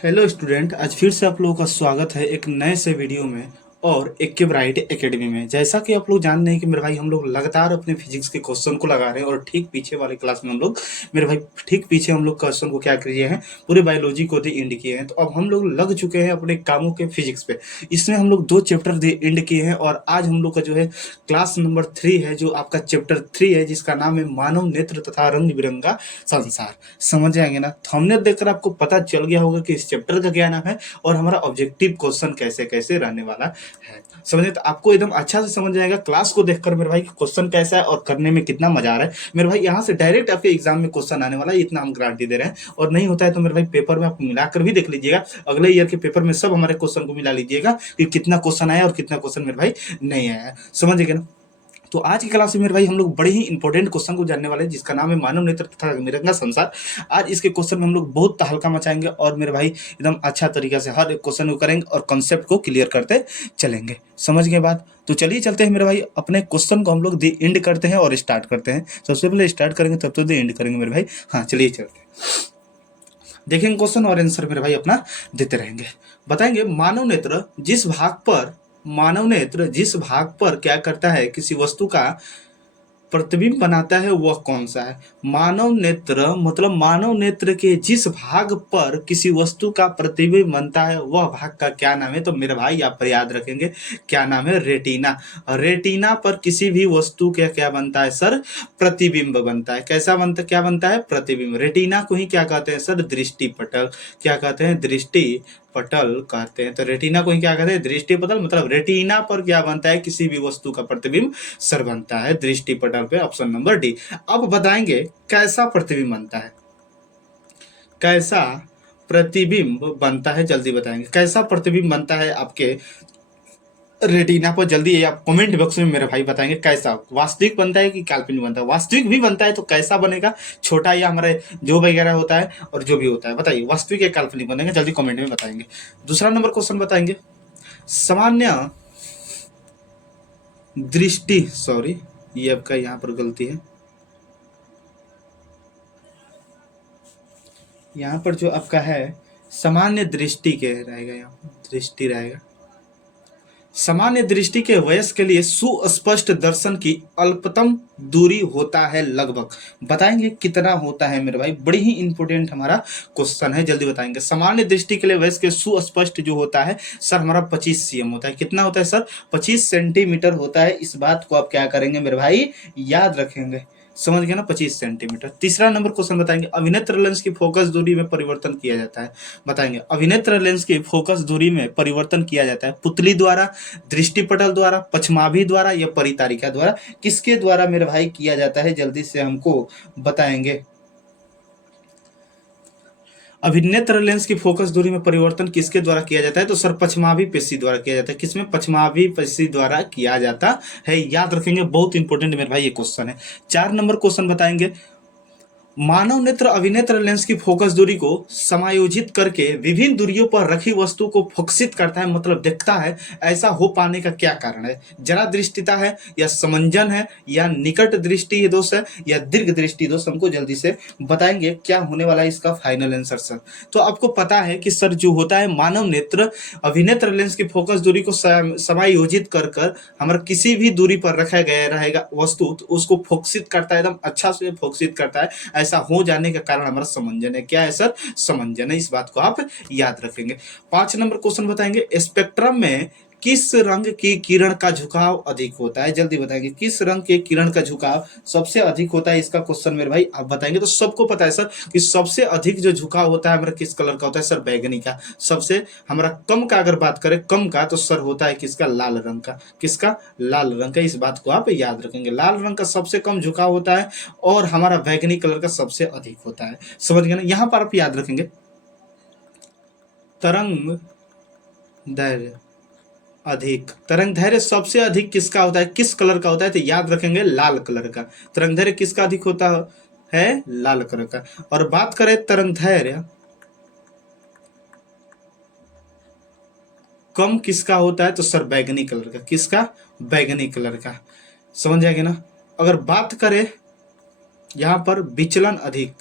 Hello student, आज फिर से आप लोगों का स्वागत है एक नए से वीडियो में और एक के ब्राइट एकेडमी में। जैसा कि आप लोग जान रहे हैं कि मेरे भाई हम लोग लगातार अपने फिजिक्स के क्वेश्चन को लगा रहे हैं और ठीक पीछे वाले क्लास में हम लोग मेरे भाई ठीक पीछे हम लोग क्वेश्चन को क्या किए हैं, पूरे बायोलॉजी को दे एंड किए हैं। तो अब हम लोग लग चुके हैं अपने कामों के फिजिक्स पे। इसमें हम लोग 2 चैप्टर दे एंड किए हैं और आज हम लोग का जो है क्लास नंबर 3 है, जो आपका चैप्टर 3 है, जिसका नाम है मानव नेत्र तथा रंग बिरंगा संसार। समझ जाएंगे ना? थंबनेल देखकर आपको पता चल गया होगा कि इस चैप्टर का क्या नाम है और हमारा ऑब्जेक्टिव क्वेश्चन कैसे कैसे रहने वाला है। समझे? तो आपको एकदम अच्छा से समझ जाएगा क्लास को देखकर मेरे भाई क्वेश्चन कैसा है और करने में कितना मजा आ रहा है। मेरे भाई यहाँ से डायरेक्ट आपके एग्जाम में क्वेश्चन आने वाला है, इतना हम गारंटी दे रहे हैं। और नहीं होता है तो मेरे भाई पेपर में आप मिलाकर भी देख लीजिएगा, अगले ईयर के पेपर में सब हमारे क्वेश्चन को मिला लीजिएगा कि कितना क्वेश्चन आया और कितना क्वेश्चन मेरे भाई नहीं आया। समझिएगा ना? तो आज की क्लास में मेरे भाई हम लोग बड़े ही इंपॉर्टेंट क्वेश्चन को जानने वाले हैं, जिसका नाम है मानव नेत्र तथा रंग संसार। आज इसके क्वेश्चन में हम लोग बहुत तहलका मचाएंगे और मेरे भाई एकदम अच्छा तरीके से हर एक क्वेश्चन को करेंगे और कॉन्सेप्ट को क्लियर करते चलेंगे। समझ गए बात? तो चलिए चलते हैं मेरे भाई, अपने क्वेश्चन को हम लोग दी एंड करते हैं और स्टार्ट करते हैं। सबसे पहले स्टार्ट करेंगे तब तो दी एंड करेंगे मेरे भाई। हाँ चलिए चलते हैं, देखेंगे क्वेश्चन और आंसर मेरे भाई अपना देते रहेंगे। बताएंगे मानव नेत्र जिस भाग पर क्या करता है, किसी वस्तु का प्रतिबिंब बनाता है, वह कौन सा है? मानव नेत्र मतलब मानव नेत्र के जिस भाग पर किसी वस्तु का प्रतिबिंब बनता है वह भाग का क्या नाम है? तो मेरे भाई आप याद रखेंगे क्या नाम है? रेटिना। रेटिना पर किसी भी वस्तु का क्या बनता है सर? प्रतिबिंब बनता है। कैसा बनता, क्या बनता है? प्रतिबिंब। रेटिना को ही क्या कहते हैं सर? दृष्टि पटल। क्या कहते हैं? दृष्टि पटल कहते हैं। तो रेटिना को ही क्या कहते हैं? दृष्टि पटल। मतलब रेटिना पर क्या बनता है? किसी भी वस्तु का प्रतिबिंब सर बनता है दृष्टि पटल पे। Option number D. अब बताएंगे कैसा प्रतिबिंब बनता है, कैसा प्रतिबिंब बनता है, जल्दी बताएंगे कैसा प्रतिबिंब बनता है आपके रेटिना पर। जल्दी आप कमेंट बॉक्स में मेरे भाई बताएंगे कैसा वास्तविक बनता है कि काल्पनिक बनता है। वास्तविक भी बनता है तो कैसा बनेगा? छोटा या हमारे जो वगैरह होता है और जो भी होता है, बताइए वास्तविक या काल्पनिक बनेगा, जल्दी कमेंट में बताएंगे। दूसरा नंबर क्वेश्चन बताएंगे, सामान्य दृष्टि, सॉरी ये आपका यहाँ पर गलती है, यहाँ पर जो आपका है सामान्य दृष्टि के रहेगा, यहाँ पर दृष्टि रहेगा। सामान्य दृष्टि के वयस्क के लिए सुस्पष्ट दर्शन की अल्पतम दूरी होता है लगभग। बताएंगे कितना होता है मेरे भाई? बड़ी ही इंपॉर्टेंट हमारा क्वेश्चन है, जल्दी बताएंगे। सामान्य दृष्टि के लिए वयस्क के सुस्पष्ट जो होता है सर हमारा 25 cm होता है। कितना होता है सर? 25 सेंटीमीटर होता है। इस बात को आप क्या करेंगे मेरे भाई? याद रखेंगे। समझ गए ना? 25 सेंटीमीटर। तीसरा नंबर क्वेश्चन बताएंगे, अभिनेत्र लेंस की फोकस दूरी में परिवर्तन किया जाता है। बताएंगे अभिनेत्र लेंस की फोकस दूरी में परिवर्तन किया जाता है पुतली द्वारा, दृष्टिपटल द्वारा, पछमाभी द्वारा या परितारिका द्वारा? किसके द्वारा मेरे भाई किया जाता है? जल्दी से हमको बताएंगे। अभिनेत्र लेंस की फोकस दूरी में परिवर्तन किसके द्वारा किया जाता है? तो सर पछमाभी पेशी द्वारा किया जाता है। किसमें? पछमाभी पेशी द्वारा किया जाता है। याद रखेंगे, बहुत इंपॉर्टेंट मेरे भाई ये क्वेश्चन है। 4 नंबर क्वेश्चन बताएंगे, मानव नेत्र अभिनेत्र लेंस की फोकस दूरी को समायोजित करके विभिन्न दूरियों पर रखी वस्तु को फोकसित करता है, मतलब देखता है। ऐसा हो पाने का क्या कारण है? जरा दृष्टिता है या समंजन है या निकट दृष्टि दोष है या दीर्घ दृष्टि दोष? हमको जल्दी से बताएंगे क्या होने वाला है इसका फाइनल आंसर सर। तो आपको पता है कि सर जो होता है मानव नेत्र अभिनेत्र लेंस की फोकस दूरी को समायोजित कर कर हमारा किसी भी दूरी पर रखा गया रहेगा वस्तु, तो उसको फोकसित करता है, एकदम अच्छा से फोकसित करता है। ऐसा हो जाने का कारण हमारा समंजन है। क्या है सर? समंजन है। इस बात को आप याद रखेंगे। 5 नंबर क्वेश्चन बताएंगे, स्पेक्ट्रम में किस रंग की किरण का झुकाव अधिक होता है? जल्दी बताएंगे किस रंग के किरण का झुकाव सबसे अधिक होता है? इसका क्वेश्चन मेरे भाई आप बताएंगे। तो सबको पता है सर कि सबसे अधिक जो झुकाव होता है हमारा किस कलर का होता है? सर बैगनी का। सबसे हमारा कम का अगर बात करें कम का, तो सर होता है किसका? लाल रंग का। किसका? लाल रंग का। इस बात को आप याद रखेंगे, लाल रंग का सबसे कम झुकाव होता है और हमारा बैगनी कलर का सबसे अधिक होता है। समझ गए ना? यहां पर आप याद रखेंगे तरंग दैर्घ्य अधिक, तरंग धैर्य सबसे अधिक किसका होता है? किस कलर का होता है? तो याद रखेंगे लाल कलर का। तरंग धैर्य किसका अधिक होता है? लाल कलर का। और बात करें तरंग धैर्य कम किसका होता है? तो सर बैगनी कलर का। किसका? बैगनी कलर का। समझ जाएंगे ना? अगर बात करें यहां पर विचलन अधिक,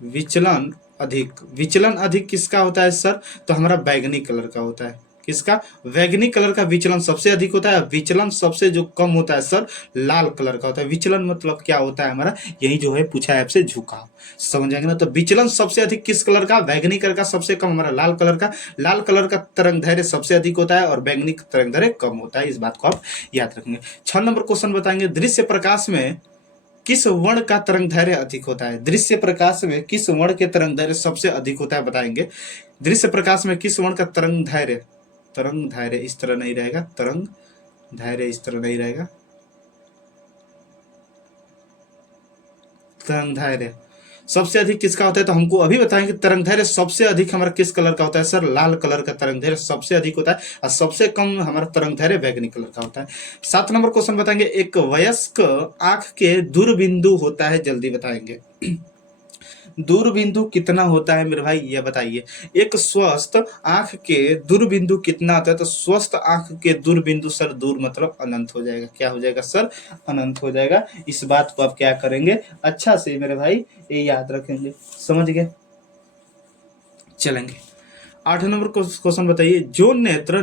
विचलन अधिक। विचलन अधिक किसका होता है सर? तो हमारा बैगनी कलर का होता है। किसका? बैगनी कलर का विचलन सबसे अधिक होता है। विचलन सबसे जो कम होता है सर, लाल कलर का होता है। विचलन मतलब क्या होता है हमारा? यही जो है पूछा है आपसे, झुकाव। समझ जाएंगे ना? तो विचलन सबसे अधिक किस कलर का? बैगनी कलर का। सबसे कम हमारा लाल कलर का। लाल कलर का तरंग दैर्घ्य सबसे अधिक होता है और बैगनी तरंग दैर्घ्य कम होता है। इस बात को आप याद रखेंगे। 6 नंबर क्वेश्चन बताएंगे, दृश्य प्रकाश में किस वर्ण का तरंग दैर्घ्य अधिक होता है? दृश्य प्रकाश में किस वर्ण के तरंग दैर्घ्य सबसे अधिक होता है, बताएंगे। दृश्य प्रकाश में किस वर्ण का तरंग दैर्घ्य इस तरह नहीं रहेगा, तरंग दैर्घ्य इस तरह नहीं रहेगा, तरंग दैर्घ्य सबसे अधिक किसका होता है? तो हमको अभी बताएंगे तरंग दैर्घ्य सबसे अधिक हमारा किस कलर का होता है सर? लाल कलर का तरंग दैर्घ्य सबसे अधिक होता है और सबसे कम हमारा तरंग दैर्घ्य बैगनी कलर का होता है। 7 नंबर क्वेश्चन बताएंगे, एक वयस्क आंख के दूरबिंदु होता है, जल्दी बताएंगे। दूरबिंदु कितना होता है मेरे भाई, ये बताइए। एक स्वस्थ आंख के दूरबिंदु कितना होता है? तो स्वस्थ आंख के दूरबिंदु सर, दूर मतलब अनंत हो जाएगा। क्या हो जाएगा सर? अनंत हो जाएगा। इस बात को आप क्या करेंगे, अच्छा से मेरे भाई ये याद रखेंगे। समझ गए? चलेंगे 8 नंबर क्वेश्चन बताइए, जो नेत्र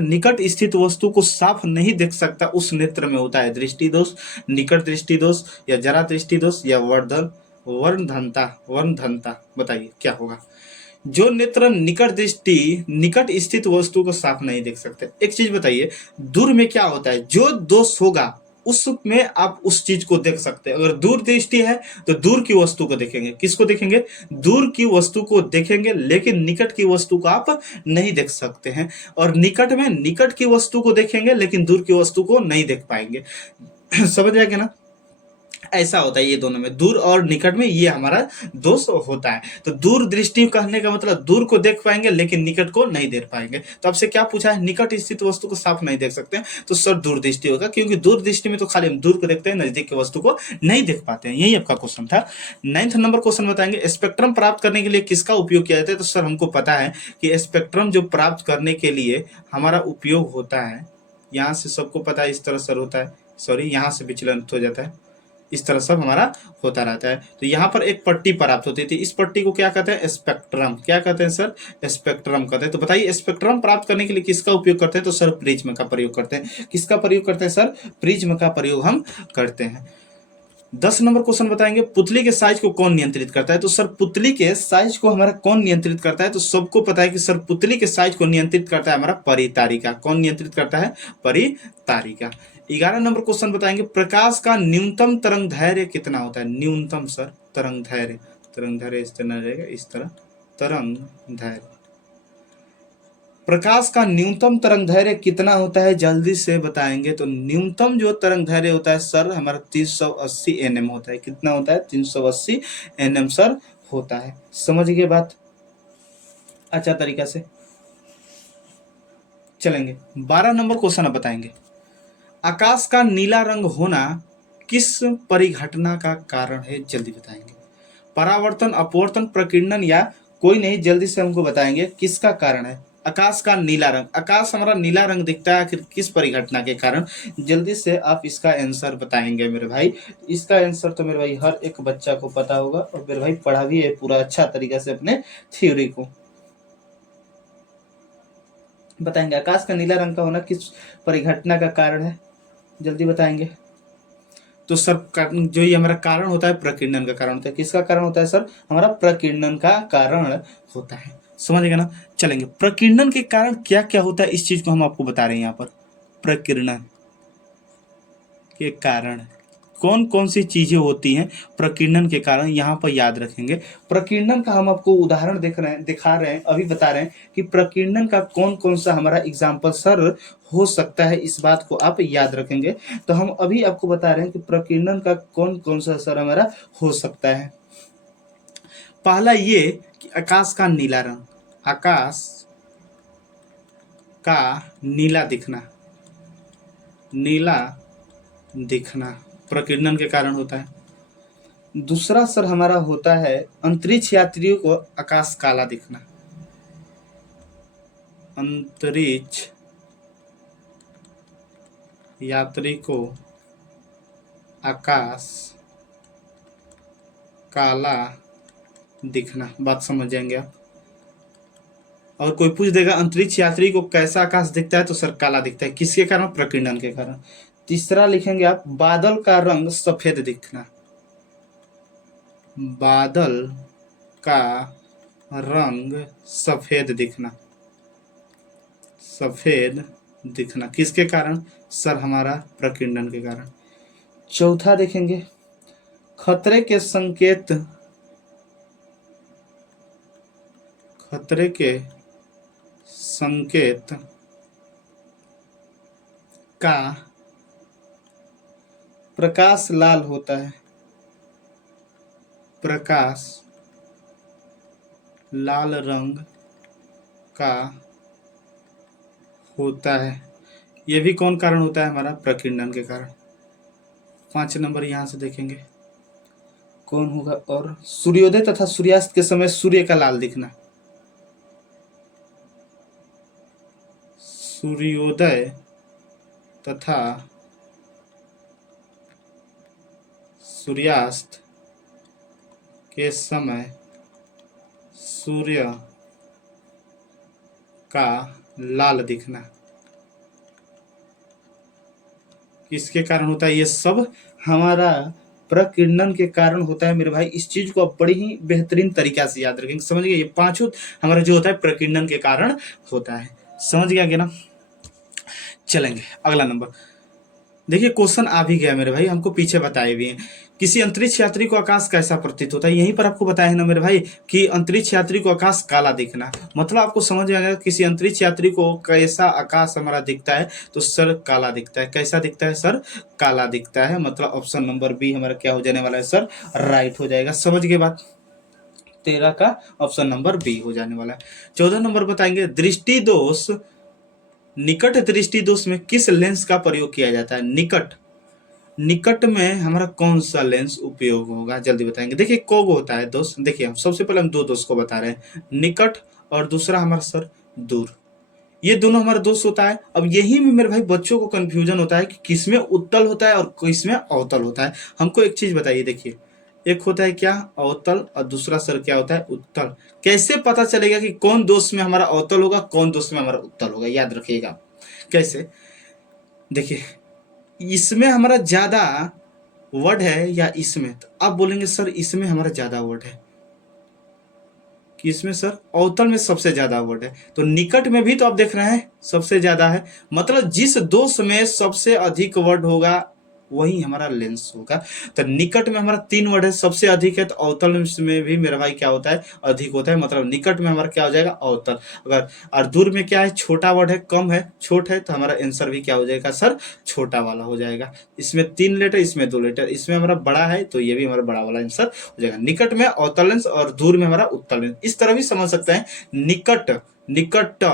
निकट स्थित वस्तु को साफ नहीं देख सकता उस नेत्र में होता है दृष्टि दोष, निकट दृष्टि दोष, या जरा दृष्टि दोष, या वर्णधनता। बताइए क्या होगा? जो नेत्र निकट स्थित वस्तु को साफ नहीं देख सकते। एक चीज बताइए, दूर में क्या होता है? जो दोष होगा उसमें आप उस चीज को देख सकते हैं। अगर दूर दृष्टि है तो दूर की वस्तु को देखेंगे। किसको देखेंगे? दूर की वस्तु को देखेंगे, लेकिन निकट की वस्तु को आप नहीं देख सकते हैं। और निकट में निकट की वस्तु को देखेंगे, लेकिन दूर की वस्तु को नहीं देख पाएंगे। समझ आएगा ना? ऐसा होता है ये दोनों में, दूर और निकट में ये हमारा दोष होता है। तो दूर दृष्टि कहने का मतलब दूर को देख पाएंगे लेकिन निकट को नहीं देख पाएंगे। तो आपसे क्या पूछा है? निकट स्थित वस्तु को साफ नहीं देख सकते हैं, तो सर दूर दृष्टि होगा, क्योंकि दूर दृष्टि में तो खाली हम दूर को देखते हैं, नजदीक की वस्तु को नहीं देख पाते हैं। यही आपका क्वेश्चन था। 9th नंबर क्वेश्चन बताएंगे, स्पेक्ट्रम प्राप्त करने के लिए किसका उपयोग किया जाता है? तो सर हमको पता है कि स्पेक्ट्रम जो प्राप्त करने के लिए हमारा उपयोग होता है, यहाँ से सबको पता है इस तरह सर होता है, सॉरी यहाँ से विचलन हो जाता है, इस तरह सब हमारा होता रहता है। तो यहाँ पर एक पट्टी प्राप्त होती थी, इस पट्टी को क्या कहते हैं? स्पेक्ट्रम। क्या कहते हैं सर? स्पेक्ट्रम कहते हैं। तो बताइए स्पेक्ट्रम प्राप्त करने के लिए किसका उपयोग करते हैं? तो सर प्रिज्म का प्रयोग करते हैं। किसका प्रयोग करते हैं सर? प्रिज्म का प्रयोग हम करते हैं। 10 नंबर क्वेश्चन बताएंगे, पुतली के साइज को कौन नियंत्रित करता है? तो सर पुतली के साइज को हमारा कौन नियंत्रित करता है? तो सबको पता है कि सर पुतली के साइज को नियंत्रित करता है हमारा परितारिका। कौन नियंत्रित करता है? परितारिका। 11 नंबर क्वेश्चन बताएंगे, प्रकाश का न्यूनतम तरंग दैर्घ्य कितना होता है? न्यूनतम सर तरंग दैर्घ्य इस तरह रहेगा, इस तरह तरंग दैर्घ्य। प्रकाश का न्यूनतम तरंग दैर्घ्य कितना होता है, जल्दी से बताएंगे। तो न्यूनतम जो तरंग दैर्घ्य होता है सर हमारा 380 nm होता है। कितना होता है? 380 nm सर होता है। समझ गए बात अच्छा तरीका से? चलेंगे 12 नंबर क्वेश्चन अब बताएंगे, आकाश का नीला रंग होना किस परिघटना का कारण है? जल्दी बताएंगे। परावर्तन, अपवर्तन, प्रकीर्णन, या कोई नहीं, जल्दी से हमको बताएंगे किसका कारण है आकाश का नीला रंग। आकाश हमारा नीला रंग दिखता है आखिर किस परिघटना के कारण? जल्दी से आप इसका आंसर बताएंगे मेरे भाई। इसका आंसर तो मेरे भाई हर एक बच्चा को पता होगा, और मेरे भाई पढ़ा भी है पूरा अच्छा तरीका से अपने थ्योरी को। बताएंगे आकाश का नीला रंग का होना किस परिघटना का कारण है? जल्दी बताएंगे। तो सर जो ये हमारा कारण होता है प्रकीर्णन का कारण होता है। किसका कारण होता है सर? हमारा प्रकीर्णन का कारण होता है। समझेगा ना? चलेंगे, प्रकीर्णन के कारण क्या क्या होता है इस चीज को हम आपको बता रहे हैं। यहाँ पर प्रकीर्णन के कारण कौन कौन सी चीजें होती हैं प्रकीर्णन के कारण, यहाँ पर याद रखेंगे। प्रकीर्णन का हम आपको उदाहरण दिखा रहे हैं, अभी बता रहे हैं कि प्रकीर्णन का कौन कौन सा हमारा एग्जाम्पल सर हो सकता है, इस बात को आप याद रखेंगे। तो हम अभी आपको बता रहे हैं कि प्रकीर्णन का कौन कौन सा सर हमारा हो सकता है। पहला ये कि आकाश का नीला रंग, आकाश का नीला दिखना प्रकीर्णन के कारण होता है। दूसरा सर हमारा होता है अंतरिक्ष यात्रियों को आकाश काला दिखना। अंतरिक्ष यात्री को आकाश काला दिखना, बात समझ जाएंगे आप। और कोई पूछ देगा अंतरिक्ष यात्री को कैसा आकाश दिखता है, तो सर काला दिखता है। किसके कारण? प्रकीर्णन के कारण। तीसरा लिखेंगे आप बादल का रंग सफेद दिखना, बादल का रंग सफेद दिखना, सफेद दिखना किसके कारण? सर हमारा प्रकीर्णन के कारण। चौथा देखेंगे खतरे के संकेत, खतरे के संकेत का प्रकाश लाल होता है, प्रकाश लाल रंग का होता है। यह भी कौन कारण होता है? हमारा प्रकीर्णन के कारण। 5 नंबर यहां से देखेंगे कौन होगा। और सूर्योदय तथा सूर्यास्त के समय सूर्य का लाल दिखना, सूर्योदय तथा सूर्यास्त के समय सूर्य का लाल दिखना किसके कारण होता है? ये सब हमारा प्रकीर्णन के कारण होता है मेरे भाई। इस चीज को आप बड़ी ही बेहतरीन तरीका से याद रखेंगे, समझ गए? ये पांचों हमारा जो होता है प्रकीर्णन के कारण होता है, समझ गया ना। चलेंगे अगला नंबर। देखिए क्वेश्चन आ भी गया मेरे भाई, हमको पीछे बताए भी हैं। किसी अंतरिक्ष यात्री को आकाश कैसा प्रतीत होता है? यहीं पर आपको बताया है ना मेरे भाई कि अंतरिक्ष यात्री को आकाश काला दिखना, मतलब आपको समझ में आएगा किसी अंतरिक्ष यात्री को कैसा आकाश हमारा दिखता है, तो सर काला दिखता है। कैसा दिखता है सर? काला दिखता है। मतलब ऑप्शन नंबर बी हमारा क्या हो जाने वाला है सर? राइट हो जाएगा। समझ गए बात? 13 का ऑप्शन नंबर बी हो जाने वाला है। 14 नंबर बताएंगे दृष्टि दोष, निकट दृष्टि दोष में किस लेंस का प्रयोग किया जाता है? निकट में हमारा कौन सा लेंस उपयोग होगा? जल्दी बताएंगे। देखिए कोग होता है दोस्त। देखिए हम सबसे पहले हम दो दोस्त को बता रहे हैं, निकट और दूसरा हमारा सर दूर। ये दोनों हमारा दोस्त होता है। अब यही में मेरे भाई बच्चों को कंफ्यूजन होता है कि किसमें उत्तल होता है और किसमें अवतल होता है। हमको एक चीज बताइए, देखिए एक होता है क्या? अवतल, और दूसरा सर क्या होता है? उत्तल। कैसे पता चलेगा कि कौन दोस्त में हमारा अवतल होगा, कौन दोस्त में हमारा उत्तल होगा? याद रखिएगा कैसे। देखिए इसमें हमारा ज्यादा वर्ड है या इसमें, तो आप बोलेंगे सर इसमें हमारा ज्यादा वर्ड है। कि इसमें सर अवतल में सबसे ज्यादा वर्ड है, तो निकट में भी तो आप देख रहे हैं सबसे ज्यादा है। मतलब जिस दोष में सबसे अधिक वर्ड होगा वही हमारा लेंस होगा। तो निकट में हमारा 3 वर्ड है, सबसे अधिक है, तो अवतल में भी मेरा भाई क्या होता है? अधिक होता है। मतलब निकट में हमारा क्या हो जाएगा? अवतल। अगर और दूर में क्या है? छोटा वर्ड है, कम है, छोट है, तो हमारा आंसर भी क्या हो जाएगा सर? छोटा वाला हो जाएगा। इसमें 3 लेटर, इसमें 2 लेटर, इसमें हमारा बड़ा है, तो ये भी हमारा बड़ा वाला आंसर हो जाएगा। निकट में अवतल लेंस और दूर में हमारा उत्तल लेंस। इस तरह भी समझ सकते हैं। निकट, निकट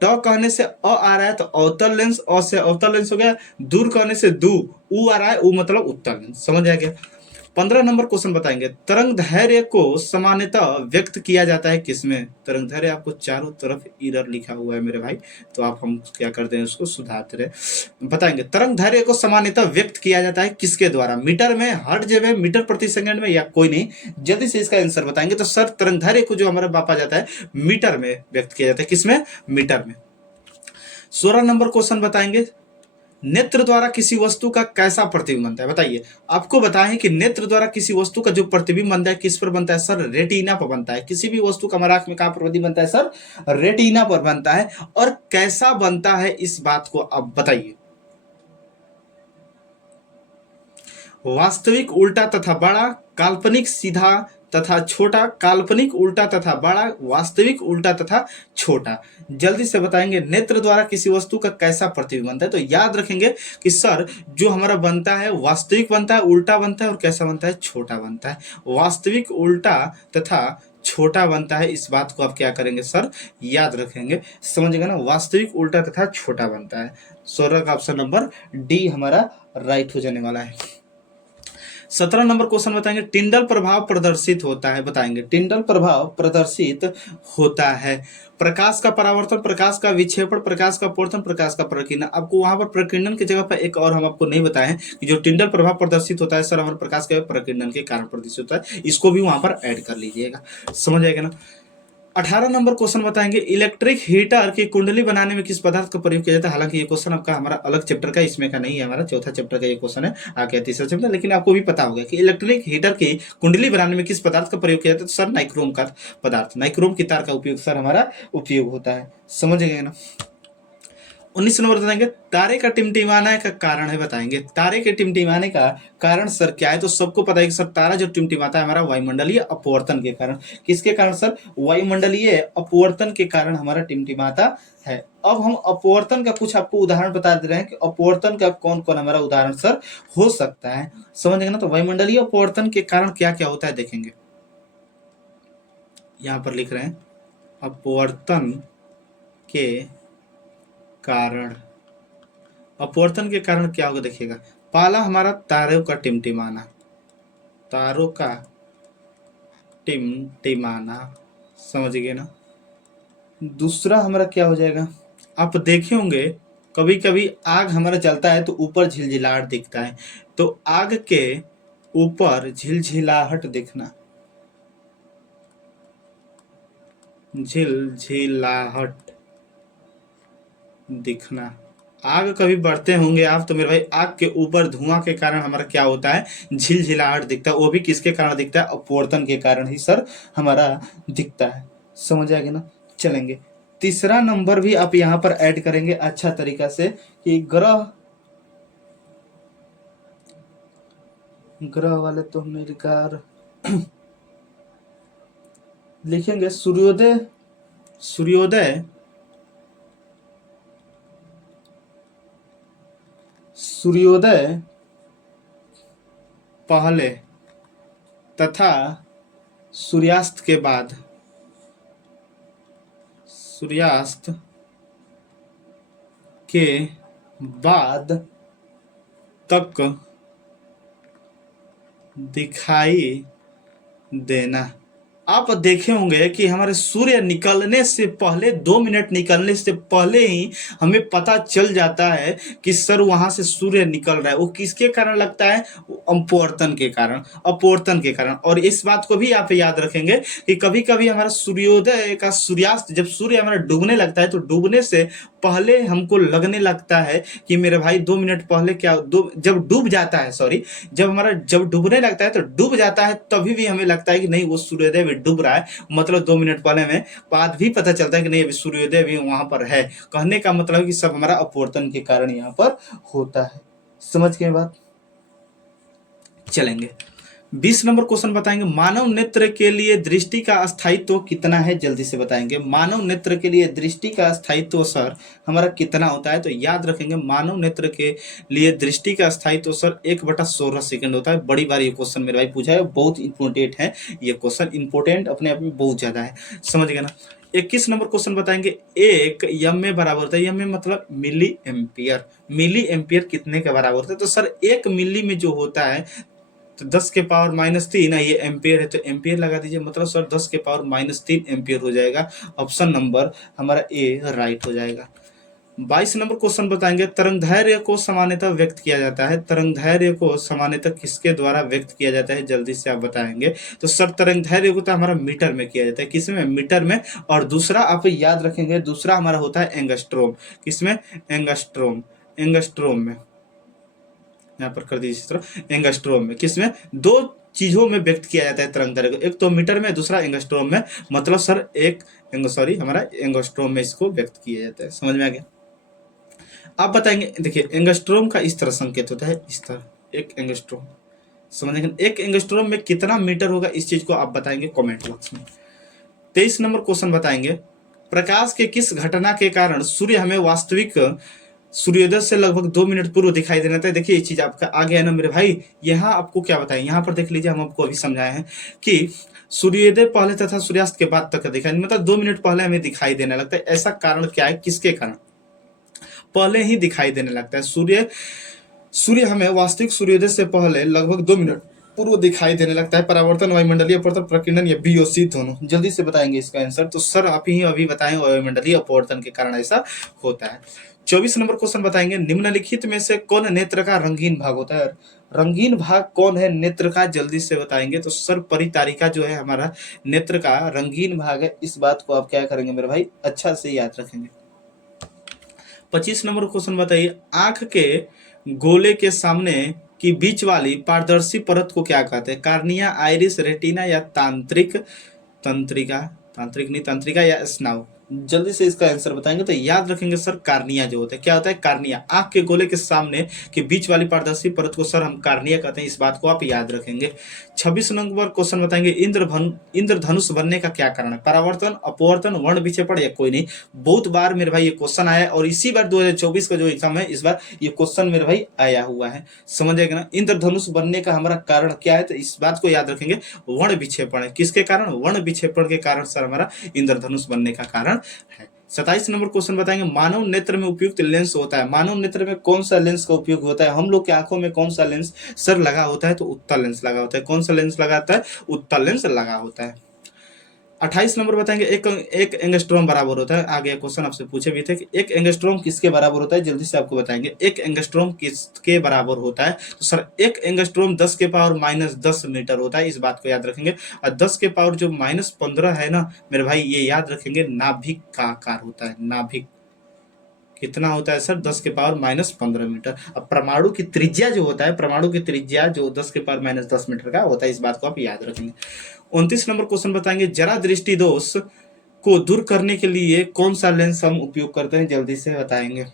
ट कहने से अ आ रहा है तो अवतल लेंस, अ से अवतल लेंस हो गया। दूर कहने से दू, उ आ रहा है, उ मतलब उत्तल लेंस। समझ आ गया? 15 नंबर क्वेश्चन बताएंगे तरंग धैर्य को सामान्यतः व्यक्त किया जाता है किसमें? तरंग धैर्य आपको चारों तरफ एरर लिखा हुआ है मेरे भाई, तो आप हम क्या करते हैं उसको सुधारते रहे। बताएंगे तरंग धैर्य को सामान्यतः व्यक्त किया जाता है किसके द्वारा? मीटर में, हर्ट्ज में, मीटर प्रति सेकंड में, या कोई नहीं? जल्दी से इसका आंसर बताएंगे। तो सर तरंग धैर्य को जो हमारा मापा जाता है मीटर में व्यक्त किया जाता है। किसमें? मीटर में। 16 नंबर क्वेश्चन बताएंगे नेत्र द्वारा किसी वस्तु का कैसा प्रतिबिंब बनता है? बताइए। आपको बताएं कि नेत्र द्वारा किसी वस्तु का जो प्रतिबिंब बनता है किस पर बनता है? सर रेटिना पर बनता है। किसी भी वस्तु का हमारा आंख में कहां पर प्रतिबिंब बनता है? सर रेटिना पर बनता है। और कैसा बनता है इस बात को आप बताइए। वास्तविक उल्टा तथा बड़ा, काल्पनिक सीधा तथा छोटा, काल्पनिक उल्टा तथा बड़ा, वास्तविक उल्टा तथा छोटा। जल्दी से बताएंगे नेत्र द्वारा किसी वस्तु का कैसा प्रतिबिंब बनता है? तो याद रखेंगे कि सर जो हमारा बनता है वास्तविक बनता है, उल्टा बनता है, और कैसा बनता है? छोटा बनता है। वास्तविक उल्टा तथा छोटा बनता है, इस बात को आप क्या करेंगे सर? याद रखेंगे। समझेगा ना? वास्तविक उल्टा तथा छोटा बनता है। 16 का ऑप्शन नंबर डी हमारा राइट हो जाने वाला है। 17 नंबर क्वेश्चन बताएंगे, टिंडल प्रभाव प्रदर्शित होता है, बताएंगे टिंडल प्रभाव प्रदर्शित होता है। प्रकाश का परावर्तन, प्रकाश का विक्षेपण, प्रकाश का अपवर्तन, प्रकाश का प्रकीर्णन। आपको वहां पर प्रकीर्णन की जगह पर एक और हम आपको नहीं बताए हैं कि जो टिंडल प्रभाव प्रदर्शित होता है सर हमारे प्रकाश के प्रकीर्णन के कारण प्रदर्शित होता है, इसको भी वहां पर ऐड कर लीजिएगा, समझ आएगा ना। 18 नंबर क्वेश्चन बताएंगे, इलेक्ट्रिक हीटर की कुंडली बनाने में किस पदार्थ का प्रयोग किया जाता है। हालांकि ये क्वेश्चन आपका हमारा अलग चैप्टर का, इसमें का नहीं है, हमारा चौथा चैप्टर का ये क्वेश्चन है, आगे तीसरा चैप्टर, लेकिन आपको भी पता होगा कि इलेक्ट्रिक हीटर की कुंडली बनाने में किस पदार्थ का प्रयोग किया जाता है। तो सर नाइक्रोम का पदार्थ, नाइक्रोम की तार का उपयोग सर हमारा उपयोग होता है, समझ गए ना। 19 नंबर बताएंगे, तारे का टिमटिमाने का कारण है, बताएंगे तारे के टिमटिमाने का कारण सर क्या है। तो सबको पता है कि सर तारा जो टिमटिमाता है हमारा वायुमंडलीय अपवर्तन के कारण। किसके कारण सर, वायुमंडलीय अपवर्तन के कारण हमारा टिमटिमाता है। अब हम अपवर्तन का कुछ आपको उदाहरण बता दे रहे हैं कि अपवर्तन का कौन कौन हमारा उदाहरण सर हो सकता है, समझेंगे ना। तो वायुमंडलीय अपवर्तन के कारण क्या क्या होता है देखेंगे, यहां पर लिख रहे हैं अपवर्तन के कारण। अपवर्तन के कारण क्या होगा देखिएगा, पहला हमारा तारों का टिमटिमाना, तारों का टिमटिमाना, समझ गए ना। दूसरा हमारा क्या हो जाएगा, आप देखे होंगे कभी कभी आग हमारा जलता है तो ऊपर झिलझिलाहट दिखता है, तो आग के ऊपर झिलझिलाहट दिखना, झिलझिलाहट दिखना। आग कभी बढ़ते होंगे आप तो मेरे भाई, आग के ऊपर धुआं के कारण हमारा क्या होता है, झिलझिलाहट दिखता है। वो भी किसके कारण दिखता है, अपवर्तन के कारण ही सर हमारा दिखता है, समझ आएगा ना। चलेंगे तीसरा नंबर भी आप यहाँ पर ऐड करेंगे अच्छा तरीका से कि ग्रह, ग्रह वाले तो मेरे कार लिखेंगे सूर्योदय, सूर्योदय सूर्योदय पहले तथा सूर्यास्त के बाद, सूर्यास्त के बाद तक दिखाई देना। आप देखे होंगे कि हमारे सूर्य निकलने से पहले 2 मिनट निकलने से पहले ही हमें पता चल जाता है कि सर वहां से सूर्य निकल रहा है। वो किसके कारण लगता है, अपवर्तन के कारण, अपवर्तन के कारण। और इस बात को भी आप याद रखेंगे कि कभी कभी हमारा सूर्योदय का सूर्यास्त, जब सूर्य हमारा डूबने लगता है तो डूबने से पहले हमको लगने लगता है कि मेरे भाई 2 मिनट पहले क्या जब डूब जाता है, सॉरी, जब हमारा जब डूबने लगता है तो डूब जाता है, तभी भी हमें लगता है कि नहीं वो सूर्योदय डूब रहा है, मतलब 2 मिनट पहले में बाद भी पता चलता है कि नहीं अभी सूर्योदय भी वहां पर है। कहने का मतलब कि सब हमारा अपवर्तन के कारण यहाँ पर होता है, समझ गए बात। चलेंगे 20 नंबर क्वेश्चन बताएंगे, मानव नेत्र के लिए दृष्टि का स्थायित्व कितना है, जल्दी से बताएंगे। मानव नेत्र के लिए दृष्टि का स्थायित्व सर हमारा कितना होता है। तो याद रखेंगे मानव नेत्र के लिए दृष्टि का स्थायित्व सर 1/16 सेकंड होता है। बड़ी बार ये क्वेश्चन मेरे भाई पूछा है, बहुत इंपोर्टेंट है ये क्वेश्चन, इंपोर्टेंट अपने आप में बहुत ज्यादा है, समझ गए ना। 21 नंबर क्वेश्चन बताएंगे, एक एम में बराबर होता है, एम में मतलब मिली एम्पियर, मिली एम्पियर कितने के बराबर होता है। तो सर 1 मिली में जो होता है तो 10 के पावर -3, ये एम्पियर है तो एम्पियर लगा दीजिए, मतलब सर 10 के पावर -3 एम्पियर हो जाएगा। ऑप्शन नंबर हमारा ए राइट हो जाएगा। 22 नंबर क्वेश्चन बताएंगे, तरंगदैर्घ्य को सामान्यतः व्यक्त किया जाता है, तरंगदैर्घ्य को सामान्यतः किसके द्वारा व्यक्त किया जाता है, जल्दी से आप बताएंगे। तो सर तरंगदैर्घ्य को तो हमारा मीटर में किया जाता है, किसमें, मीटर में। और दूसरा आप याद रखेंगे, दूसरा हमारा होता है एंगस्ट्रोम, किसमें, एंगस्ट्रोम, एंगस्ट्रोम में, यहाँ पर कर दीजिए इस तरह, एंगस्ट्रोम में, किसमें, दो चीजों में व्यक्त किया जाता है तरंगदैर्घ्य को, एक तो मीटर में, दूसरा एंगस्ट्रोम में, मतलब सर हमारा एंगस्ट्रोम में इसको व्यक्त किया जाता है, समझ में आ गया। आप बताएंगे, देखिए एंगस्ट्रोम का इस तरह संकेत होता है, इस तरह एक एंगस्ट्रोम, समझेंगे, एक एंगस्ट्रोम में कितना मीटर होगा, इस चीज को आप बताएंगे कमेंट बॉक्स में। 23 नंबर क्वेश्चन बताएंगे, प्रकाश के किस घटना के कारण सूर्य हमें वास्तविक सूर्योदय से लगभग 2 मिनट पूर्व दिखाई देना था। देखिए ये चीज आपका आ गया ना मेरे भाई। यहाँ आपको क्या बताएं, यहाँ पर देख लीजिए, हम आपको अभी समझाए हैं कि सूर्योदय पहले तथा सूर्यास्त के बाद तक दिखाई, मतलब 2 मिनट पहले हमें दिखाई देने लगता है। ऐसा कारण क्या है, किसके कारण पहले ही दिखाई देने लगता है। सूर्य हमें वास्तविक सूर्योदय से पहले लगभग 2 मिनट पूर्व दिखाई देने लगता है। परावर्तन, वायुमंडलीय अपवर्तन, प्रकीर्णन या बीओसी दोनों। जल्दी से बताएंगे इसका आंसर। तो सर आप ही अभी बताएं, वायुमंडलीय अपवर्तन के कारण ऐसा होता है। 24 नंबर क्वेश्चन बताएंगे, निम्नलिखित में से कौन नेत्र का रंगीन भाग होता है? रंगीन भाग कौन है नेत्र का? जल्दी से बताएंगे। तो सर परितारिका जो है हमारा नेत्र का रंगीन भाग है। इस बात को आप क्या करेंगे मेरे भाई, अच्छा से याद रखेंगे। 25 नंबर क्वेश्चन बताइए, आंख के गोले के सामने की बीच वाली पारदर्शी परत को क्या कहते हैं? कार्निया, आइरिस, रेटिना या तांत्रिक तंत्रिका तांत्रिक नहीं तंत्रिका या स्नायु? जल्दी से इसका आंसर बताएंगे। तो याद रखेंगे सर, कार्निया जो होता है, क्या होता है? कार्निया। आंख के गोले के सामने के बीच वाली पारदर्शी परत को सर हम कार्निया कहते हैं। इस बात को आप याद रखेंगे। 26 नंबर क्वेश्चन बताएंगे, इंद्रधनुष बनने का क्या कारण है? परावर्तन, अपवर्तन, वर्ण विक्षेपण या कोई नहीं? बहुत बार मेरे भाई ये क्वेश्चन आया और इसी बार 2024 का जो एग्जाम है इस बार ये क्वेश्चन मेरे भाई आया हुआ है। समझेगा ना? इंद्रधनुष बनने का हमारा कारण क्या है? तो इस बात को याद रखेंगे, वर्ण विक्षेपण है। किसके कारण? वर्ण विक्षेपण के कारण सर हमारा इंद्रधनुष बनने का कारण है। 27 नंबर क्वेश्चन बताएंगे, मानव नेत्र में उपयुक्त लेंस होता है। मानव नेत्र में कौन सा लेंस का उपयोग होता है? हम लोग की आंखों में कौन सा लेंस सर लगा होता है? तो उत्तल लेंस लगा होता है। कौन सा लेंस लगाता है? उत्तल लेंस लगा होता है। 28 नंबर बताएंगे, एक एंगस्ट्रॉम बराबर होता है। आगे क्वेश्चन आपसे पूछे भी थे कि एक एंगस्ट्रॉम किसके बराबर होता है? जल्दी से आपको बताएंगे, एक एंगस्ट्रॉम किसके बराबर होता है? तो सर एक एंगस्ट्रॉम 10 के पावर -10 मीटर होता है। इस बात को याद रखेंगे। और 10 के पावर जो -15 है ना मेरे भाई, ये याद रखेंगे, नाभिक का आकार होता है। नाभिक कितना होता है सर? 10 के पावर -15 मीटर। अब परमाणु की त्रिज्या जो होता है, परमाणु की त्रिज्या जो 10 के पावर -10 मीटर का होता है। इस बात को आप याद रखेंगे। 29 नंबर क्वेश्चन बताएंगे, जरा दृष्टि दोष को दूर करने के लिए कौन सा लेंस हम उपयोग करते हैं? जल्दी से बताएंगे।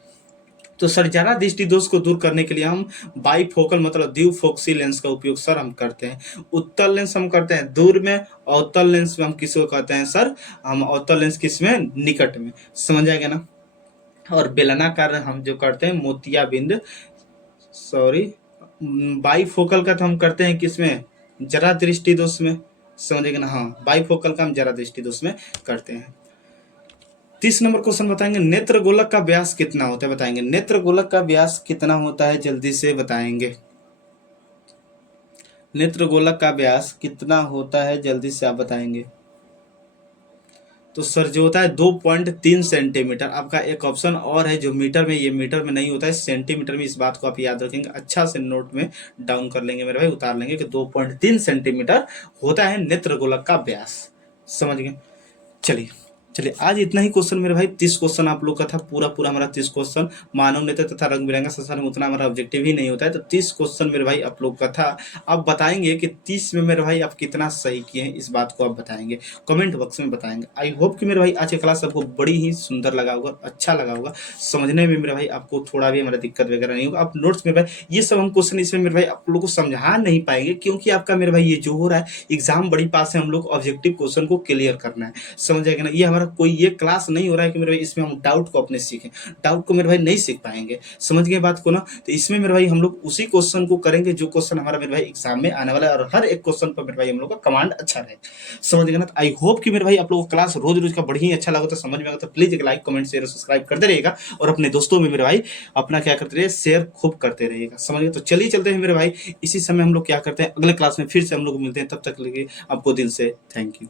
तो सर जरा दृष्टि दोष को दूर करने के लिए हम बाईफोकल मतलब द्विफोक्सी लेंस का उपयोग सर हम करते हैं। उत्तल लेंस हम करते हैं दूर में, अवतल लेंस में हम किसको कहते हैं सर? हम अवतल लेंस किसमें? निकट में। समझ आएगा ना? और बेलनाकार हम जो करते हैं मोतियाबिंद, सॉरी, बाईफोकल का तो हम करते हैं किसमें? जरा दृष्टि दोष में। समझेगा ना? हाँ, बाईफोकल का हम जरा दृष्टि दोष में करते हैं। 30 नंबर क्वेश्चन बताएंगे, नेत्र गोलक का व्यास कितना होता है? बताएंगे नेत्र गोलक का व्यास कितना होता है? जल्दी से बताएंगे। नेत्र गोलक का व्यास कितना होता है? जल्दी से आप बताएंगे। तो सर जो होता है 2.3 सेंटीमीटर। आपका एक ऑप्शन और है जो मीटर में, ये मीटर में नहीं होता है, सेंटीमीटर में। इस बात को आप याद रखेंगे, अच्छा से नोट में डाउन कर लेंगे मेरे भाई, उतार लेंगे कि 2.3 सेंटीमीटर होता है नेत्र गोलक का व्यास। समझ गए? चलिए चलिए, आज इतना ही क्वेश्चन मेरे भाई। 30 क्वेश्चन आप लोग का था, पूरा हमारा 30 क्वेश्चन। मानव नेत्र तथा रंग बिरंगा संसार में उतना हमारा ऑब्जेक्टिव ही नहीं होता है। तो 30 क्वेश्चन मेरे भाई आप लोग का था। आप बताएंगे कि 30 में मेरे भाई आप कितना सही किए हैं, इस बात को आप बताएंगे, कमेंट बॉक्स में बताएंगे। आई होप कि मेरे भाई आज की क्लास आपको बड़ी ही सुंदर लगा होगा, अच्छा लगा होगा। समझने में मेरे भाई आपको थोड़ा भी हमारा दिक्कत वगैरह नहीं होगा। आप नोट्स में भाई ये सब हम क्वेश्चन इसमें मेरे भाई आप लोग को समझा नहीं पाएंगे, क्योंकि आपका मेरे भाई ये जो हो रहा है एग्जाम बड़ी पास है, हम लोग ऑब्जेक्टिव क्वेश्चन को क्लियर करना है। समझ जाएगा ना? ये हमारा कोई ये क्लास नहीं हो रहा है कि मेरे भाई इसमें हम डाउट को अपने सीखें। डाउट को मेरे भाई नहीं सीख पाएंगे। समझ गए बात को ना? तो इसमें मेरे भाई हम लोग उसी क्वेश्चन को करेंगे जो क्वेश्चन हमारा मेरे भाई एग्जाम में आने वाला है, और हर एक क्वेश्चन पर मेरे भाई हम लोग का कमांड अच्छा रहे। समझ गए ना? तो आई होप कि मेरे भाई आप लोगों को क्लास रोज रोज का बढ़िया अच्छा लगा, तो समझ में आएगा तो प्लीज एक लाइक, कमेंट, शेयर, सब्सक्राइब करते रहिएगा, और अपने दोस्तों में मेरे भाई अपना क्या करते रहिए, शेयर खूब करते रहिएगा। समझ गए? तो चलिए चलते हैं मेरे भाई। इसी समय हम लोग क्या करते हैं, अगले क्लास में फिर से हम लोग मिलते हैं। तब तक के लिए आपको दिल से थैंक यू।